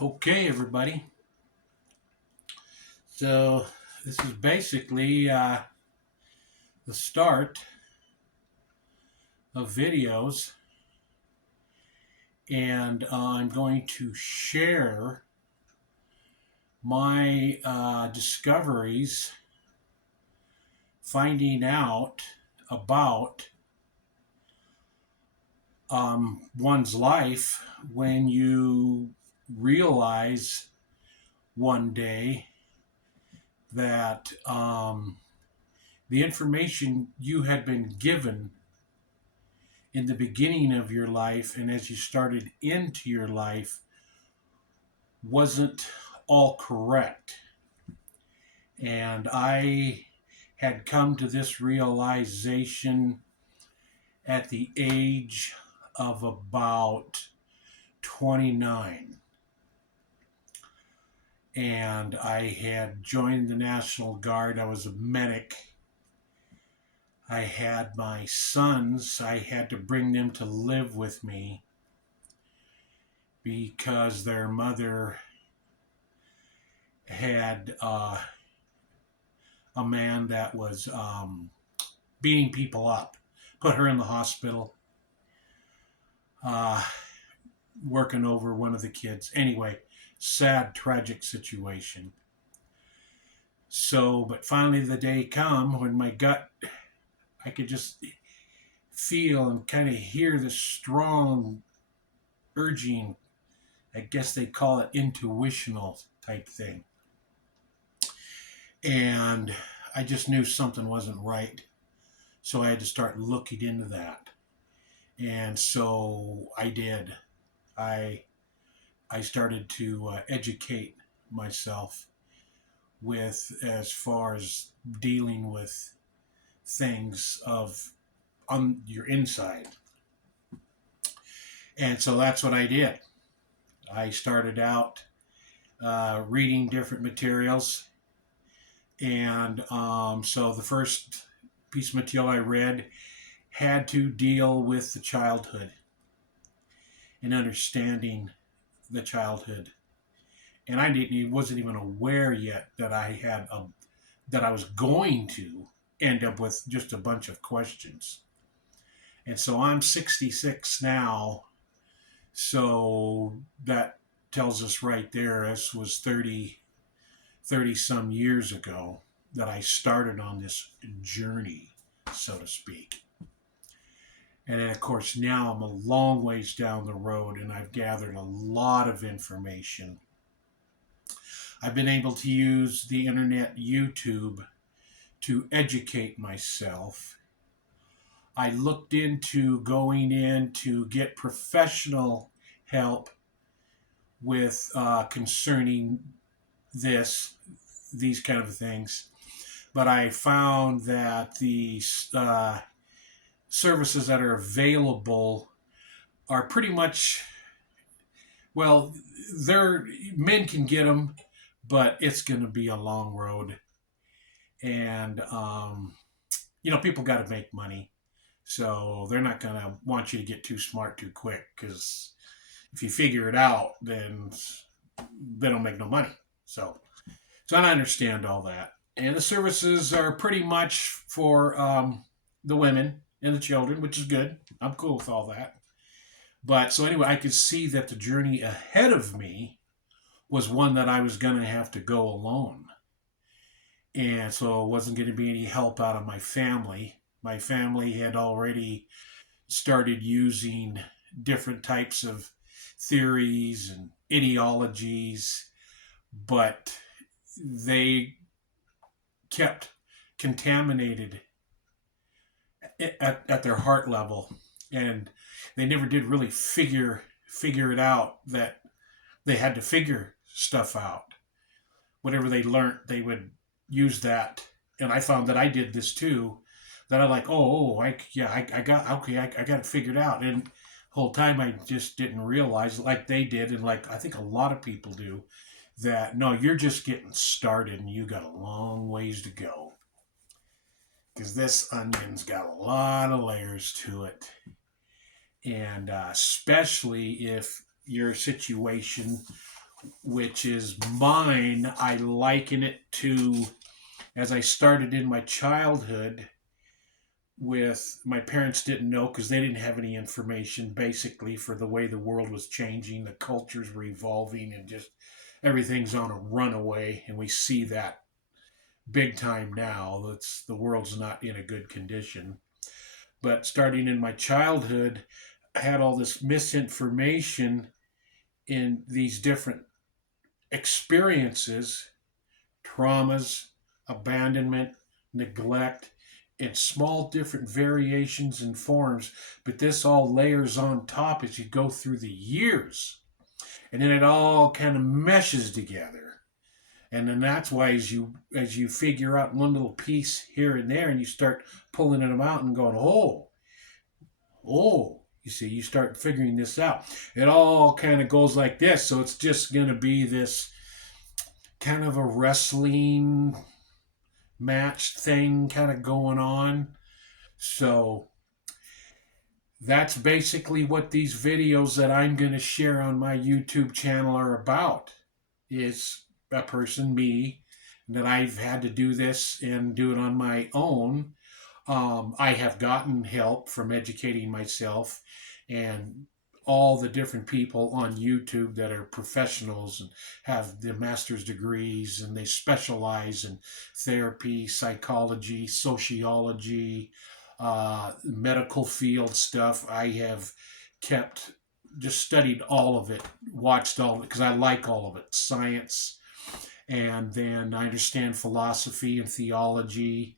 Okay, everybody. So this is basically the start of videos, and I'm going to share my discoveries, finding out about one's life when you realize one day that the information you had been given in the beginning of your life and as you started into your life wasn't all correct. And I had come to this realization at the age of about 29. And I had joined the National Guard. I was a medic. I had my sons. I had to bring them to live with me because their mother had a man that was beating people up, put her in the hospital, uh, working over one of the kids. Anyway, sad, tragic situation. So, but finally the day come when my gut, I could just feel and kind of hear this strong urging. I guess they call it intuitional type thing. And I just knew something wasn't right. So I had to start looking into that. And so I did. I I started to educate myself with as far as dealing with things of on your inside. And so that's what I did. I started out reading different materials. And so the first piece of material I read had to deal with the childhood and understanding the childhood. And wasn't even aware yet that that I was going to end up with just a bunch of questions. And so I'm 66 now. So that tells us right there, this was 30 some years ago that I started on this journey, so to speak. And then, of course, now I'm a long ways down the road and I've gathered a lot of information. I've been able to use the internet, YouTube, to educate myself. I looked into going in to get professional help with concerning these kind of things. But I found that the services that are available are pretty much, well, they're men can get them, but it's going to be a long road. And people got to make money, so they're not going to want you to get too smart too quick, because if you figure it out, then they don't make no money. So I understand all that. And the services are pretty much for the women and the children, which is good. I'm cool with all that. But so anyway, I could see that the journey ahead of me was one that I was going to have to go alone. And so it wasn't going to be any help out of my family. My family had already started using different types of theories and ideologies, but they kept contaminated at their heart level, and they never did really figure it out that they had to figure stuff out. Whatever they learned, they would use that. And I found that I did this too. That I like, I got okay, I got it figured out. And the whole time I just didn't realize, like they did, and like I think a lot of people do, that no, you're just getting started and you got a long ways to go. Because this onion's got a lot of layers to it. And especially if your situation which is mine. I liken it to as I started in my childhood with my parents didn't know because they didn't have any information basically for the way the world was changing, the cultures were evolving, and just everything's on a runaway. And we see that big time now. That's the world's not in a good condition. But starting in my childhood, I had all this misinformation in these different experiences, traumas, abandonment, neglect, in small different variations and forms, but this all layers on top as you go through the years. And then it all kind of meshes together. And then that's why as you figure out one little piece here and there and you start pulling them out and going, oh, you see, you start figuring this out. It all kind of goes like this. So it's just going to be this kind of a wrestling match thing kind of going on. So that's basically what these videos that I'm going to share on my YouTube channel are about. Is a person, me, that I've had to do this and do it on my own. I have gotten help from educating myself and all the different people on YouTube that are professionals and have their master's degrees and they specialize in therapy, psychology, sociology, medical field stuff. I have kept just studied all of it, watched all of it because I like all of it, science, and then I understand philosophy and theology.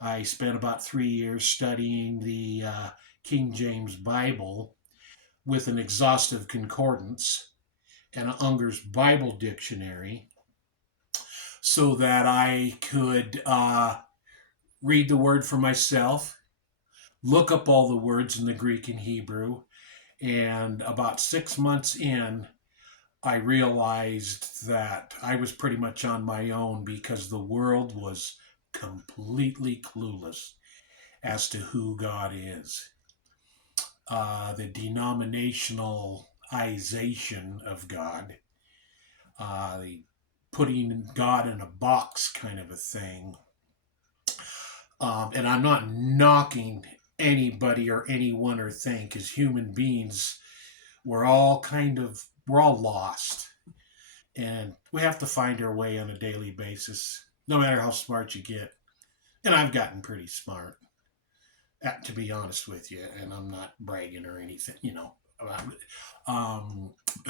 I spent about 3 years studying the King James Bible with an exhaustive concordance and an Unger's Bible Dictionary so that I could read the word for myself, look up all the words in the Greek and Hebrew, and about 6 months in, I realized that I was pretty much on my own because the world was completely clueless as to who God is. The denominationalization of God, the putting God in a box kind of a thing. And I'm not knocking anybody or anyone or thing because human beings, we're all lost. And we have to find our way on a daily basis, no matter how smart you get. And I've gotten pretty smart, to be honest with you, and I'm not bragging or anything,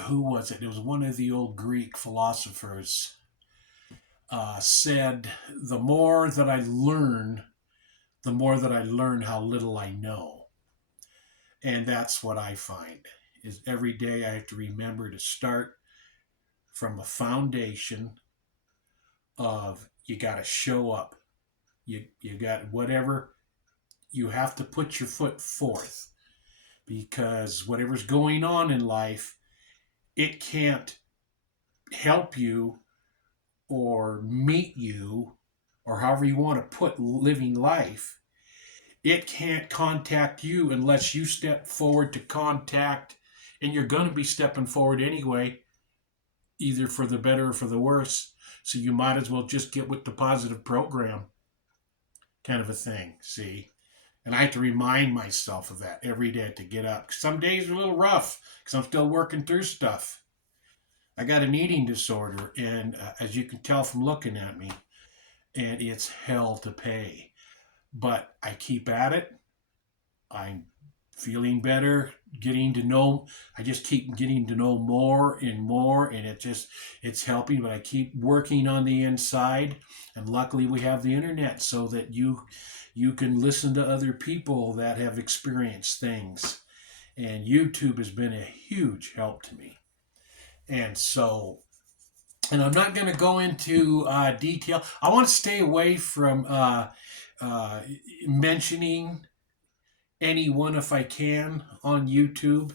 who was it? It was one of the old Greek philosophers said, the more that I learn, the more that I learn how little I know. And that's what I find, is every day I have to remember to start from a foundation of you got to show up. You got whatever, you have to put your foot forth because whatever's going on in life, it can't help you or meet you or however you want to put living life. It can't contact you unless you step forward to contact, and you're going to be stepping forward anyway, either for the better or for the worse. So you might as well just get with the positive program kind of a thing, see? And I have to remind myself of that every day to get up. Some days are a little rough because I'm still working through stuff. I got an eating disorder, and as you can tell from looking at me, and it's hell to pay. But I keep at it. I'm feeling better, I just keep getting to know more and more, and it's helping, but I keep working on the inside. And luckily we have the internet so that you can listen to other people that have experienced things. And YouTube has been a huge help to me. And so, and I'm not going to go into detail. I want to stay away from mentioning anyone if I can on YouTube,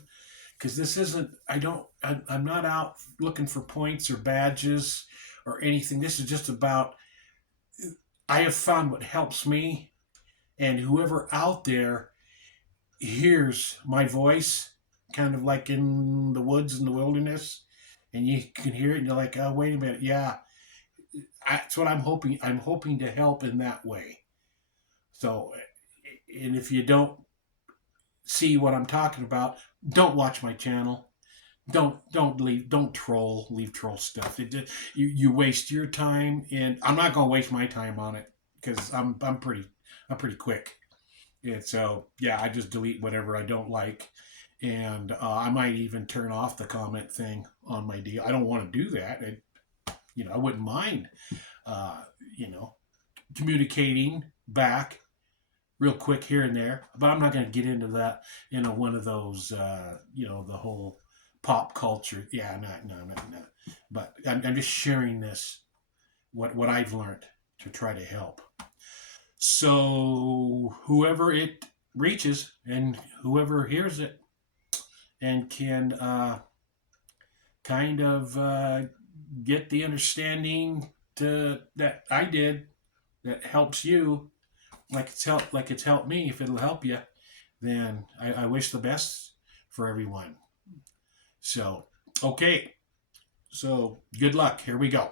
because this isn't, I'm not out looking for points or badges or anything. This is just about, I have found what helps me, and whoever out there hears my voice, kind of like in the woods in the wilderness, and you can hear it, and you're like, oh, wait a minute, yeah, that's what I'm hoping. I'm hoping to help in that way. So, and if you don't see what I'm talking about, don't watch my channel. Don't troll, leave troll stuff. You waste your time, and I'm not gonna waste my time on it because I'm pretty quick. And so yeah, I just delete whatever I don't like, and I might even turn off the comment thing on my deal. I don't want to do that. I wouldn't mind, uh, you know, communicating back real quick here and there, but I'm not going to get into that in one of those, the whole pop culture. Yeah, no. But I'm just sharing this, what I've learned to try to help. So whoever it reaches and whoever hears it and can kind of get the understanding that I did, that helps you, like it's helped me. If it'll help you, then I wish the best for everyone. So okay, so good luck. Here we go.